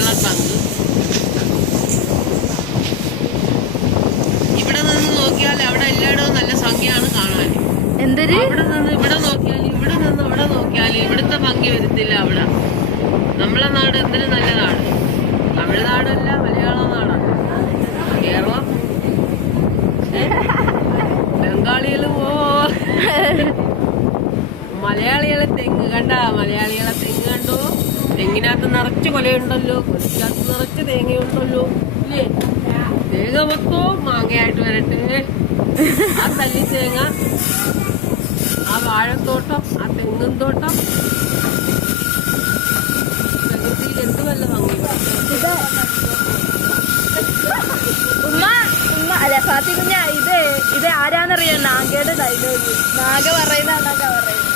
വെള്ളപ്പങ്ക്. ഇവിടെ നിന്ന് നോക്കിയാൽ അവിടെ എല്ലായിടവും നല്ല ഭംഗിയാണ് കാണാൻ. എന്തൊരു ഇവിടെ നിന്ന് ഇവിടെ നോക്കിയാൽ ഇവിടെ നിന്ന് അവിടെ നോക്കിയാൽ ഇവിടുത്തെ ഭംഗി വരത്തില്ല. അവിടെ നമ്മളെ നാട് എന്തിനു നല്ല നാട്. തമിഴ്നാടല്ല, മലയാള നാടാണ് കേരളം. ബംഗാളികള് മലയാളികളെ തെങ്ങ് കണ്ട, മലയാളികളെ തെങ്ങ് കണ്ടോ? തെങ്ങിനകത്ത് നിറച്ച് കൊലയുണ്ടല്ലോ, കൊലയ്ക്കകത്ത് നിറച്ച് തേങ്ങയുണ്ടല്ലോ ഇല്ലേ? തേങ്ങ മൊത്തവും മാങ്ങയായിട്ട് വരട്ടെ. ആ തല്ലി തേങ്ങ, ആ വാഴത്തോട്ടം, ആ തെങ്ങും തോട്ടം, പ്രകൃതിയിൽ എന്ത് വല്ല ഭംഗി. ഉമ്മ ഉമ്മ അല്ല ഫാത്തി കുഞ്ഞ, ഇത് ആരാന്നറിയാം? നാഗയുടെ ഡയലോഗ്. നാഗ പറയുന്നതാണൊക്കെ പറയുന്നത്.